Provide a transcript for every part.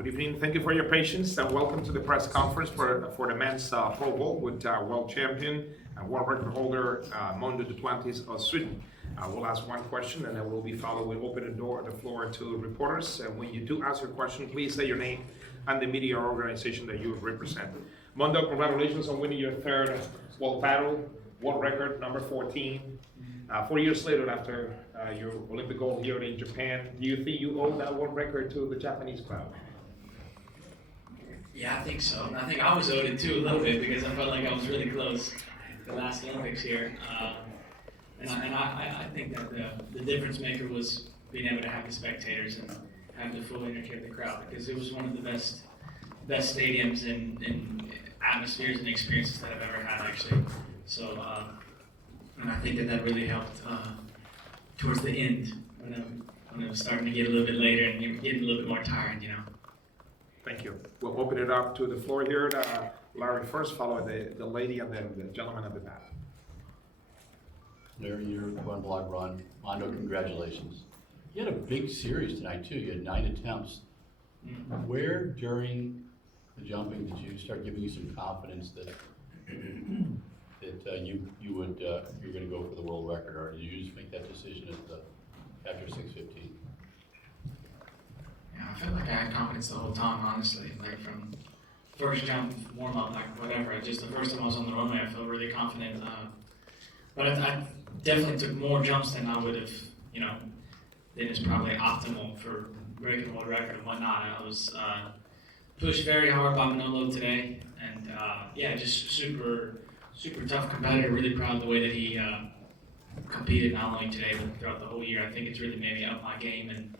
Good evening. Thank you for your patience and welcome to the press conference for the men's Pro Bowl with world champion and world record holder Mondo Duplantis of Sweden. We'll ask one question and then we'll be followed. We'll open the floor to reporters. And when you do ask your question, please say your name and the media organization that you represent. Mondo, congratulations on winning your third world title, world record number 14. 4 years later, after your Olympic gold here in Japan, do you think you owe that world record to the Japanese crowd? Yeah, I think so. I think I was owed it too a little bit because I felt like I was really close the last Olympics here. And I think that the difference maker was being able to have the spectators and have the full energy of the crowd, because it was one of the best stadiums and atmospheres and experiences that I've ever had, actually. So, and I think that really helped towards the end when it was starting to get a little bit later and you were getting a little bit more tired, you know. Thank you. We'll open it up to the floor here. Larry first, followed the lady and then the gentleman at the back. Larry, you're one block run. Mondo, congratulations. You had a big series tonight too. You had 9 attempts. Mm-hmm. Where during the jumping did you start giving you some confidence that you're going to go for the world record, or did you just make that decision after 6:15? Yeah, I felt like I had confidence the whole time, honestly. Like from first jump, warm up, like whatever. Just the first time I was on the runway, I felt really confident. But I definitely took more jumps than I would have, than is probably optimal for breaking world record and whatnot. I was pushed very hard by Manolo today, and just super tough competitor. Really proud of the way that he competed, not only today but throughout the whole year. I think it's really made me up my game and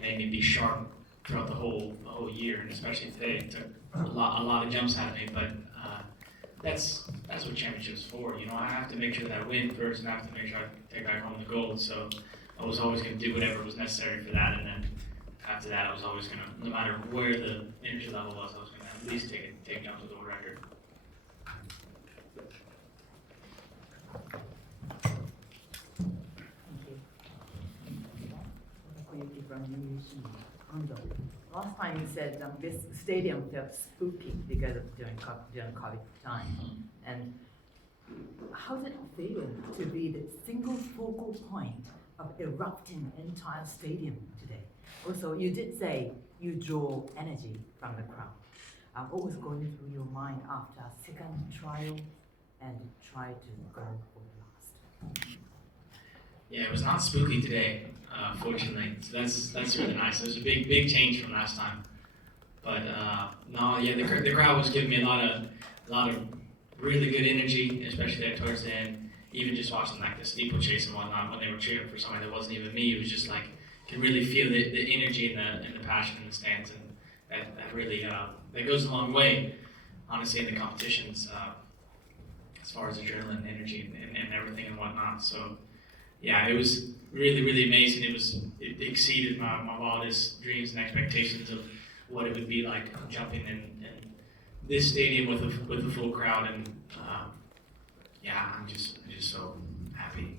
made me be sharp throughout the whole year, and especially today. It took a lot of jumps out of me, but that's what championships for. I have to make sure that I win first, and I have to make sure I take back home the gold. So I was always going to do whatever was necessary for that, and then after that, I was always going to, no matter where the energy level was, I was going to at least take jumps to the world record. Last time you said this stadium felt spooky because of during COVID time. And how did it feel to be the single focal point of erupting entire stadium today? Also, you did say you draw energy from the crowd. What was going through your mind after a second trial and try to go for last? Yeah, it was not spooky today, fortunately. So that's really nice. It was a big change from last time. But the crowd was giving me a lot of really good energy, especially there towards the end. Even just watching like the steeplechase and whatnot when they were cheering for somebody that wasn't even me, it was just like can really feel the energy and the passion in the stands, and that really that goes a long way, honestly, in the competitions as far as adrenaline, energy, and everything and whatnot. So. Yeah, it was really amazing. It exceeded my wildest dreams and expectations of what it would be like jumping in this stadium with a full crowd, and I'm just so happy.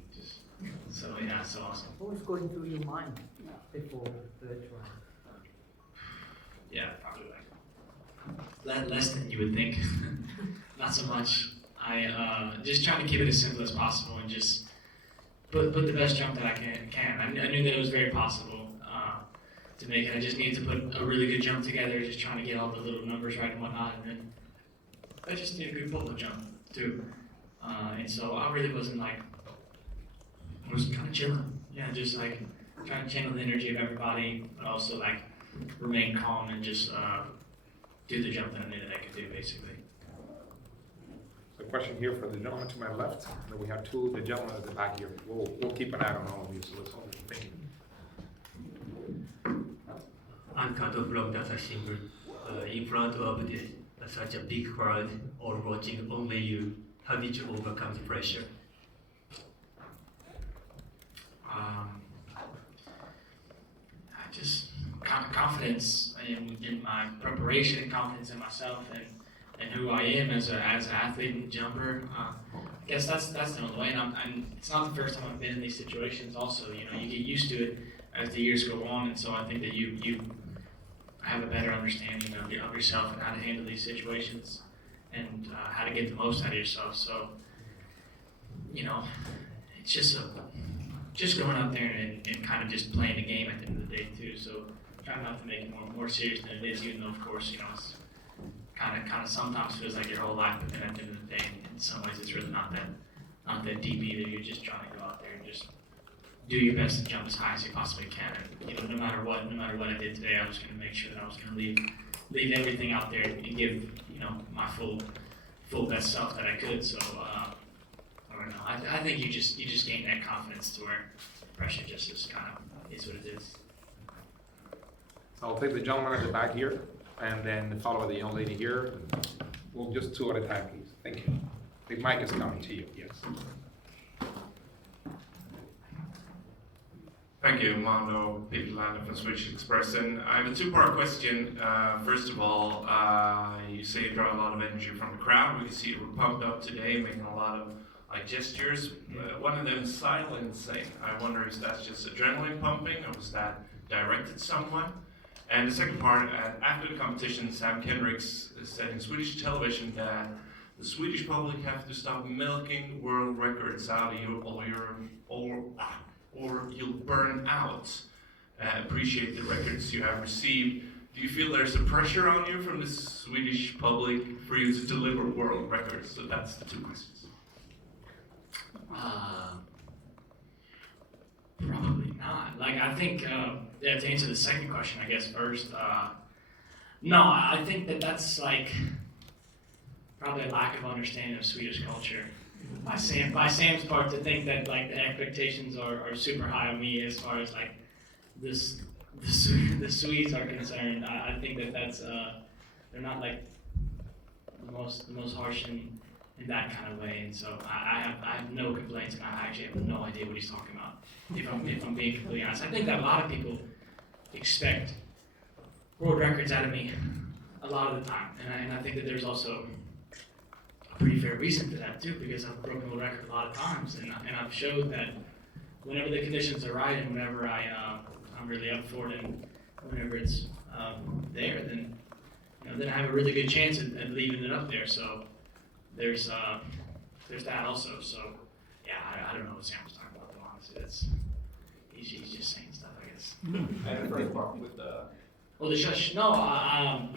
So awesome. What was going through your mind before the third trial? Yeah, probably like less than you would think. Not so much. I just trying to keep it as simple as possible and just. Put the best jump that I can. I knew that it was very possible to make it. I just needed to put a really good jump together, just trying to get all the little numbers right and whatnot. And then I just did a good pull-up jump too. And so I really wasn't I was kind of chilling. Yeah, just like trying to channel the energy of everybody, but also like remain calm and just do the jump that I knew that I could do, basically. A question here for the gentleman to my left. And we have the gentlemen at the back here. We'll keep an eye on all of you, so let's all thank you. I'm Kato from Data Single. In front of such a big crowd, all watching only you, how did you overcome the pressure? Just confidence in my preparation, confidence in myself, and who I am as an athlete and jumper. I guess that's the only way. And it's not the first time I've been in these situations. Also, you get used to it as the years go on, and so I think that you have a better understanding of yourself and how to handle these situations and how to get the most out of yourself. So, you know, it's just going out there and kind of just playing the game at the end of the day too. So trying not to make it more serious than it is, even though of course, you know, it's kind of sometimes feels like your whole life, but then at the end of the day, in some ways it's really not that deep either. You're just trying to go out there and just do your best and jump as high as you possibly can. And, you know, no matter what I did today, I was going to make sure that I was going to leave everything out there and give, you know, my full best self that I could. So I don't know. I think you just gain that confidence to where pressure just is kind of is what it is. So I'll take the gentleman at the back here, and then follow the young lady here. We'll just two at a time, please. Thank you. The mic is coming to you, yes. Thank you, Mondo Duplantis from Swedish Express. And I have a two-part question. First of all, you say you draw a lot of energy from the crowd. We can see you were pumped up today, making a lot of gestures. One of them is silencing. I wonder if that's just adrenaline pumping, or was that directed someone? And the second part, after the competition, Sam Kendricks said in Swedish television that the Swedish public have to stop milking world records out of you, or you'll burn out. Appreciate the records you have received. Do you feel there's a pressure on you from the Swedish public for you to deliver world records? So that's the two questions. Probably not. Like, I think, to answer the second question, I guess first, no, I think that's like probably a lack of understanding of Swedish culture. By Sam's part, to think that like the expectations are super high on me as far as like the Swedes are concerned. I think that's they're not like the most harsh in that kind of way, and so I have no complaints, and I actually have no idea what he's talking about. If I'm being completely honest, I think that a lot of people expect world records out of me a lot of the time, and I think that there's also a pretty fair reason for that too, because I've broken the record a lot of times, and I've showed that whenever the conditions are right and whenever I'm really up for it, and whenever it's there, then then I have a really good chance at leaving it up there. So there's that also. So yeah, I don't know what Sam was talking about though. Honestly, he's just saying stuff, I guess. And the first part with the... Well, the shush. No,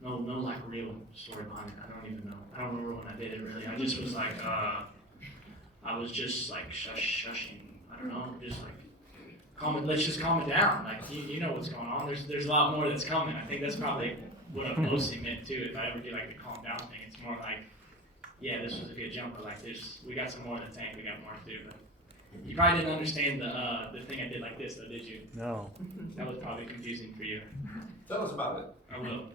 no like real story behind it. I don't even know. I don't remember when I did it really. I just was like, I was just like shushing. I don't know, just like let's just calm it down. Like you know what's going on. There's a lot more that's coming. I think that's probably what I've mostly meant too. If I ever do like the calm down thing, it's more like, yeah, this was a good jump, but like we got some more in the tank. We got more to do. But you probably didn't understand the thing I did like this though, did you? No. That was probably confusing for you. Tell us about it. I will.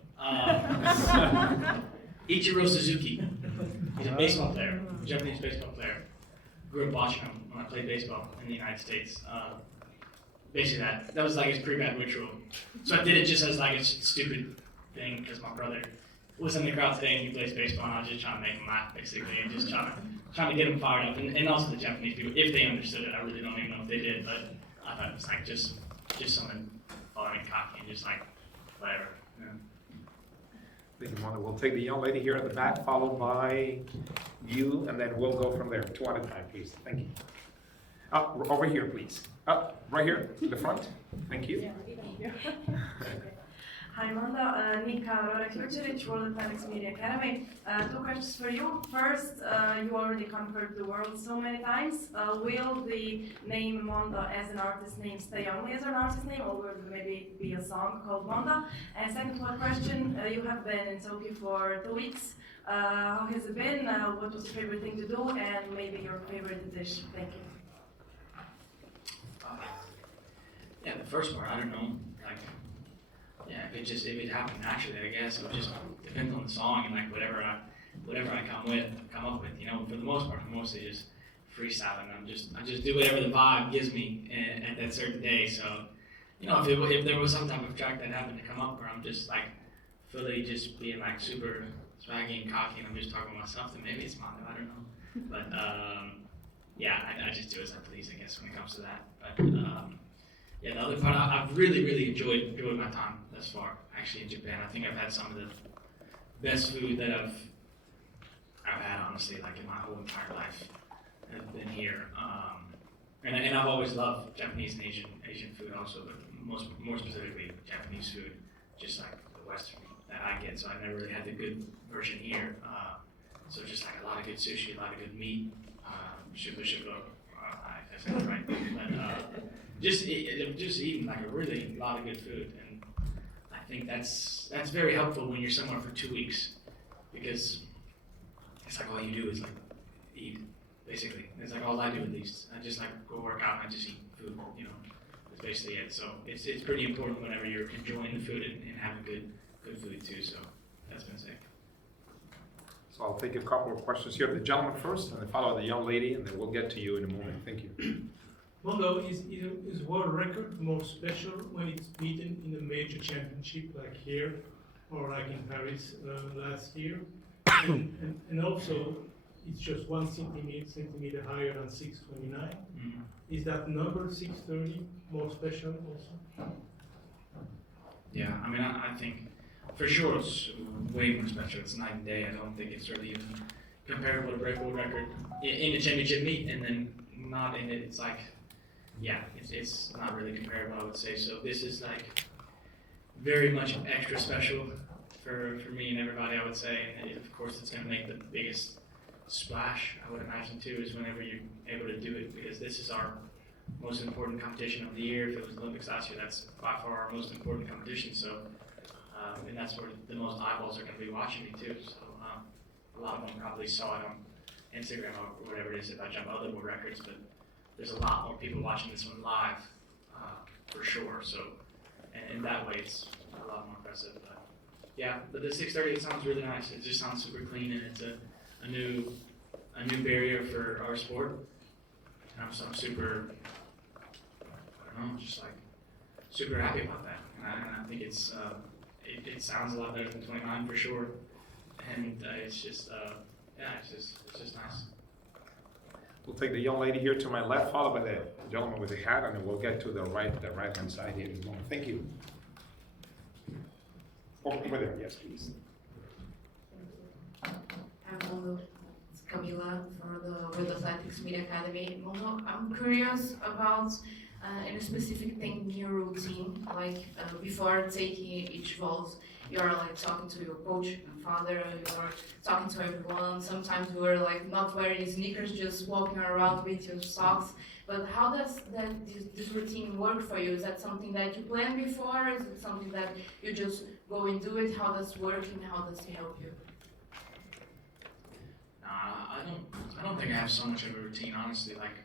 Ichiro Suzuki. He's a baseball player, a Japanese baseball player. Grew up watching him when I played baseball in the United States. Basically that was like his pre-bad ritual. So I did it just as like a stupid thing because my brother was in the crowd today and he plays baseball, and I was just trying to make him laugh basically, and just trying to get him fired up. And also the Japanese people, if they understood it. I really don't even know if they did, but I thought it was like just something fun and cocky and just like whatever. Yeah. Thank you, Mondo. We'll take the young lady here at the back, followed by you, and then we'll go from there. Two at a time, please. Thank you. Over here, please. Right here, to the front. Thank you. Hi, Amanda. Nika Rorek-Lucevic, World Athletics Media Academy. Two questions for you. First, you already conquered the world so many times. Will the name Mondo as an artist name stay only as an artist name, or will there maybe be a song called Mondo? And second question, you have been in Tokyo for 2 weeks. How has it been? What was your favorite thing to do, and maybe your favorite dish? Thank you. Yeah, the first part, I don't know. Like, yeah, if it happened naturally, I guess. It just depends on the song and like whatever I come up with. For the most part, I'm mostly just freestyling. I just do whatever the vibe gives me at that certain day. So, if there was some type of track that happened to come up where I'm just like fully just being like super swaggy and cocky and I'm just talking to myself, then maybe it's Mondo. I don't know. But yeah, I just do as I please, I guess, when it comes to that. But yeah, the other part, I've really enjoyed my time thus far, actually, in Japan. I think I've had some of the best food that I've had, honestly, like in my whole entire life, has been here. And I've always loved Japanese and Asian food also, but more specifically Japanese food, just like the Western that I get. So I never really had the good version here. So just like a lot of good sushi, a lot of good meat, shiba, I said it right. But just eating like a lot of good food, and I think that's very helpful when you're somewhere for 2 weeks, because it's like all you do is like eat. Basically, it's like all I do at least. I just like go work out and I just eat food, you know. That's basically it. So it's pretty important whenever you're enjoying the food and having good food too. So that's been sick. So I'll take a couple of questions here. The gentleman first, and then follow the young lady, and then we'll get to you in a moment. Thank you. Mondo, is world record more special when it's beaten in a major championship like here or like in Paris last year? And also, it's just 1 centimeter higher than 629. Mm-hmm. Is that number 630 more special also? Yeah, I mean, I think for sure it's way more special. It's night and day. I don't think it's really even comparable to break world record in the championship meet, and then not in it. It's like, yeah, it's not really comparable, I would say. So this is like very much extra special for me and everybody, I would say. And of course, it's going to make the biggest splash, I would imagine too, is whenever you're able to do it, because this is our most important competition of the year. If it was Olympics last year, that's by far our most important competition. So, and that's where the most eyeballs are going to be watching me too. So, a lot of them probably saw it on Instagram or whatever it is if I jump other world records. But there's a lot more people watching this one live, for sure. So, and that way it's a lot more impressive. But yeah, but the 630 sounds really nice. It just sounds super clean, and it's a new barrier for our sport. And I'm super, I don't know, just like super happy about that. And I think it sounds a lot better than 29 for sure. And it's just, yeah, it's just nice. We'll take the young lady here to my left, followed by the gentleman with the hat, and then we'll get to the right-hand side here in a moment. Thank you. Over there, yes, please. Mondo, it's Camila for the World Athletics Media Academy. Mondo, I'm curious about any specific thing in your routine, like before taking each vault, you're like talking to your coach and father, you're talking to everyone. Sometimes you were like not wearing sneakers, just walking around with your socks. But how does this routine work for you? Is that something that you planned before? Is it something that you just go and do it? How does it work and how does it help you? I don't think I have so much of a routine, honestly. Like,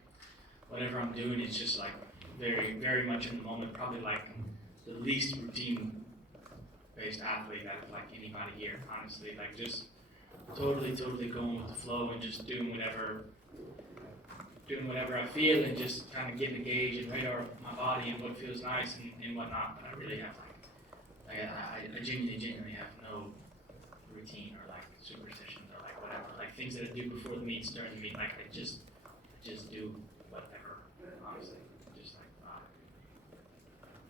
whatever I'm doing, it's just like very much in the moment. Probably like the least routine-based athlete out of like anybody here, honestly. Like, just totally going with the flow and just doing whatever I feel, and just kind of getting a gauge and radar of my body and what feels nice and whatnot. But I really have I genuinely have no routine or like superstitions or like whatever, like things that I do before the meets, during the meet. Like I just do whatever, honestly. Just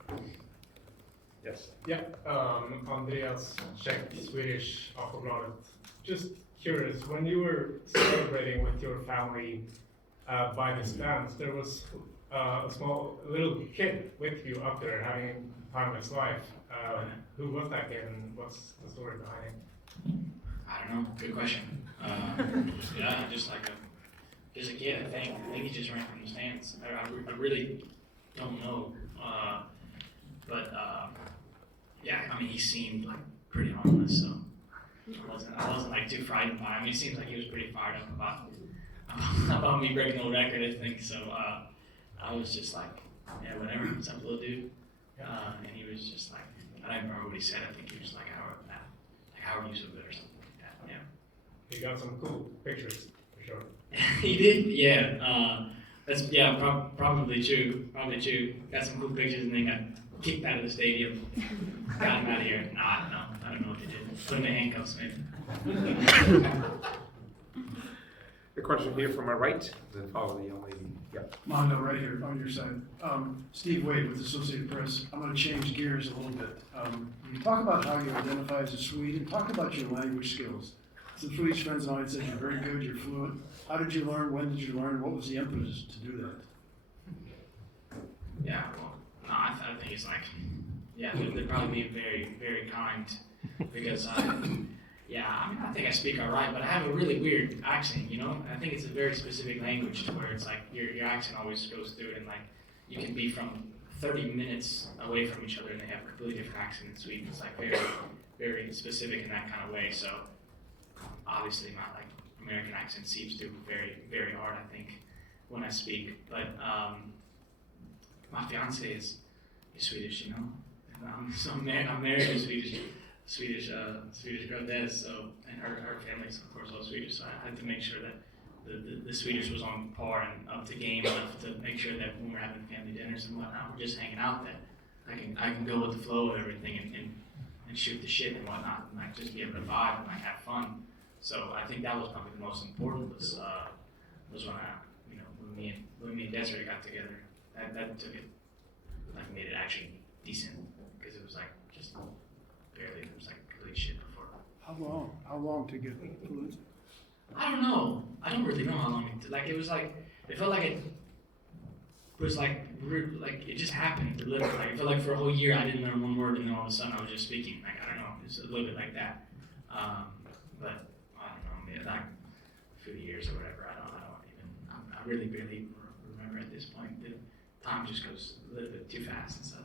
like Yes. Yeah, Andreas Czech, Swedish Aftonbladet. Just curious, when you were celebrating with your family by the stands, there was a little kid with you up there having time of his life. Who was that kid and what's the story behind it? I don't know. Good question. Yeah, just a kid. I think he just ran from the stands. I really don't know. But yeah, I mean, he seemed like pretty harmless, so I wasn't like too frightened by him. He seems like he was pretty fired up about me breaking the record, I think. So I was just like, yeah, whatever. What's up, little dude? And he was just like, I don't remember what he said. I think he was like, how are you so good or something like that. Yeah. You got some cool pictures for sure. He did, yeah. That's probably true. Got some cool pictures and then got kicked out of the stadium. Got him out of here. Nah, I don't know what they did. Put him in handcuffs, maybe. A question here from my right, then follow the young lady. Yeah. Mondo, right here on your side. Steve Wade with Associated Press. I'm going to change gears a little bit. Talk about how you identify as a Swede and talk about your language skills. Some Swedish friends of mine said you're very good, you're fluent. How did you learn? When did you learn? What was the impetus to do that? Yeah, well, no, I think it's like, yeah, they're probably being very, very kind because, yeah, I mean, I think I speak all right, but I have a really weird accent, you know? I think it's a very specific language to where it's like your accent always goes through it, and like you can be from 30 minutes away from each other and they have a completely different accent in Sweden. It's like very, very specific in that kind of way. So obviously my like American accent seems to very, very hard, I think, when I speak. But my fiance is Swedish, you know? I'm married to a Swedish girl, Des, so, and her family's of course all Swedish, so I had to make sure that the Swedish was on par and up to game enough to make sure that when we're having family dinners and whatnot, we're just hanging out, that I can go with the flow of everything and shoot the shit and whatnot, and like just be able to vibe and like have fun. So I think that was probably the most important was when I, you know, when me and Desiree got together, that took it, like made it actually decent, because it was like just barely, there was like complete shit before. How long to get fluent? I don't know. I don't really know how long it, like it was like, it felt like it was like it just happened literally. Like it felt like for a whole year I didn't learn one word and then all of a sudden I was just speaking. Like I don't know, it's a little bit like that. But I don't know, maybe like a few years or whatever. I don't even. I really barely remember at this point. The time just goes a little bit too fast and stuff.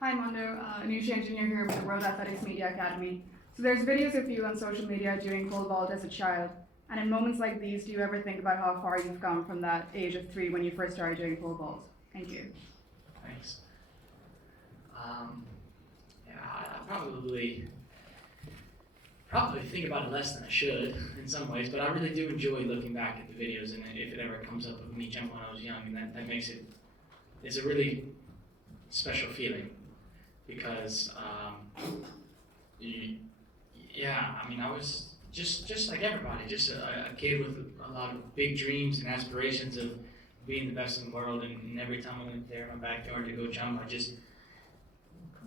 Hi Mondo, a news engineer here with the World Athletics Media Academy. So there's videos of you on social media doing pole vault as a child. And in moments like these, do you ever think about how far you've come from that age of 3 when you first started doing pole vault? Thank you. Thanks. Yeah, I probably think about it less than I should in some ways, but I really do enjoy looking back at the videos, and if it ever comes up of me jumping when I was young, and that makes it, it's a really special feeling, because yeah, I mean, I was just like everybody, just a kid with a lot of big dreams and aspirations of being the best in the world, and every time I went there in my backyard to go jump, I just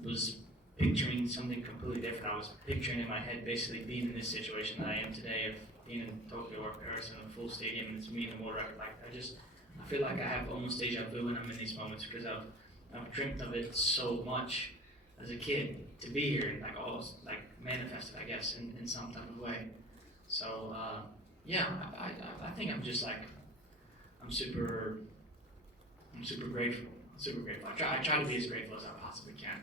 was picturing something completely different. I was picturing in my head basically being in this situation that I am today, of being in Tokyo or Paris in a full stadium, and it's me and the world record. Like I feel like I have almost deja vu when I'm in these moments, because I've dreamt of it so much as a kid, to be here and like almost like manifested, I guess, in some type of way. So yeah, I think I'm just like, I'm super grateful. I try to be as grateful as I possibly can,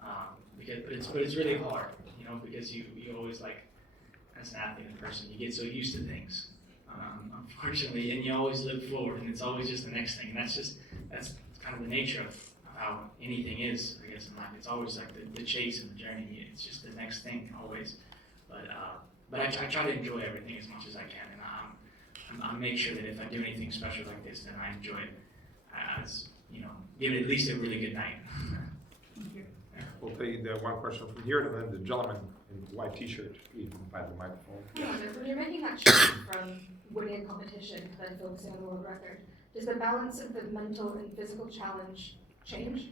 but it's really hard, you know, because you always, like, as an athlete and person, you get so used to things, unfortunately, and you always look forward, and it's always just the next thing, and that's kind of the nature of how anything is, I guess, in life. It's always like the chase and the journey. It's just the next thing always. But I try to enjoy everything as much as I can, and I make sure that if I do anything special like this, then I enjoy it as, you know, give it at least a really good night. Thank you. We'll take the one question from here, and then the gentleman in the white t-shirt, you can find the microphone. I wonder, when you're making that shift from winning a competition to then focusing on the world record, does the balance of the mental and physical challenge change?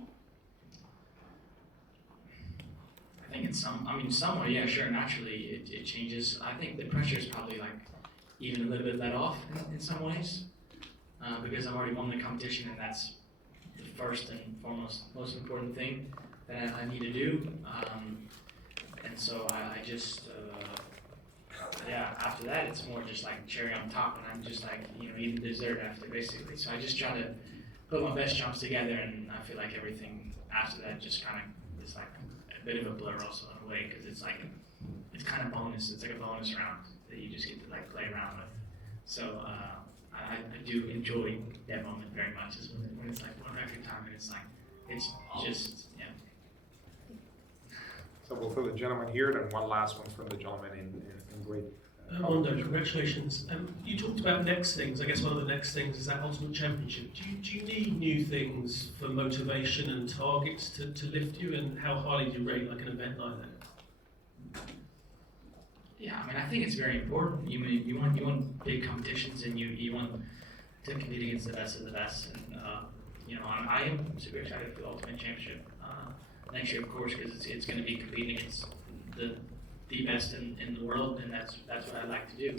I think in some way, yeah, sure, naturally it changes. I think the pressure is probably like even a little bit let off in some ways, because I've already won the competition, and that's the first and foremost, most important thing that I need to do. And so I just, yeah, after that it's more just like cherry on top, and I'm just like, you know, eating dessert after, basically. So I just try to put my best jumps together, and I feel like everything after that just kind of is like a bit of a blur also in a way, because it's like, it's kind of bonus. It's like a bonus round that you just get to like play around with. So I do enjoy that moment very much, is when it's like one record time, and it's like, it's just, yeah. So we'll put the gentleman here, and one last one from the gentleman in great. Mondo, congratulations. You talked about next things. I guess one of the next things is that Ultimate Championship. Do you need new things for motivation and targets to lift you, and how highly do you rate like an event like that? Yeah, I mean, I think it's very important. You want big competitions, and you want to compete against the best of the best. And I am super excited for the Ultimate Championship next year, of course, because it's going to be competing against the best in the world, and that's what I like to do.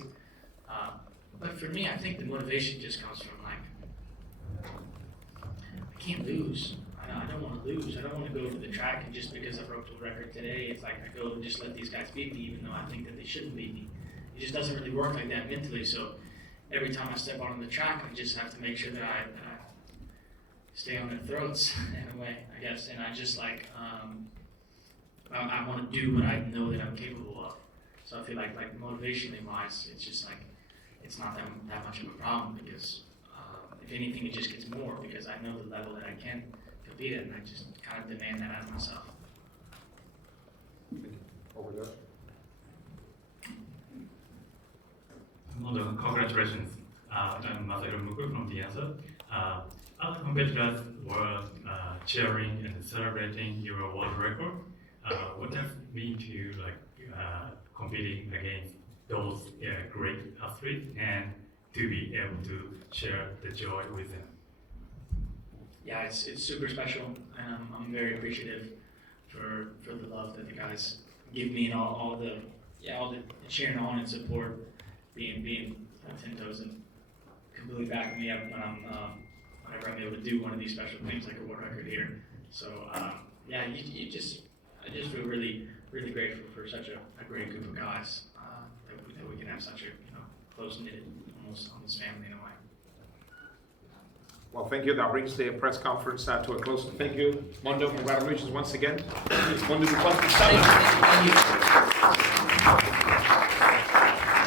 But for me, I think the motivation just comes from like, I can't lose. I don't want to lose. I don't want to go to the track and just because I broke the record today, it's like I go and just let these guys beat me, even though I think that they shouldn't beat me. It just doesn't really work like that mentally. So every time I step on the track, I just have to make sure that I stay on their throats in a way, I guess. And I just like I want to do what I know that I'm capable of. So I feel like motivationally wise, it's just like it's not that much of a problem because if anything, it just gets more because I know the level that I can compete at, and I just kind of demand that out of myself. Over there. Mondo, congratulations. I'm Masahiro Muku from the answer. Other competitors were cheering and celebrating your world record. What does it mean to you, competing against those great athletes and to be able to share the joy with them? Yeah, it's super special. I'm very appreciative for the love that the guys give me and all the cheering on and support, being 10 toes and completely backing me up when whenever I'm able to do one of these special things like a world record here. So I just feel really really grateful for such a great group of guys that we can have such a close knit, almost family in a way. Well, thank you. That brings the press conference to a close. Thank you, Mondo. Congratulations once again. Mondo Duplantis. Thank you.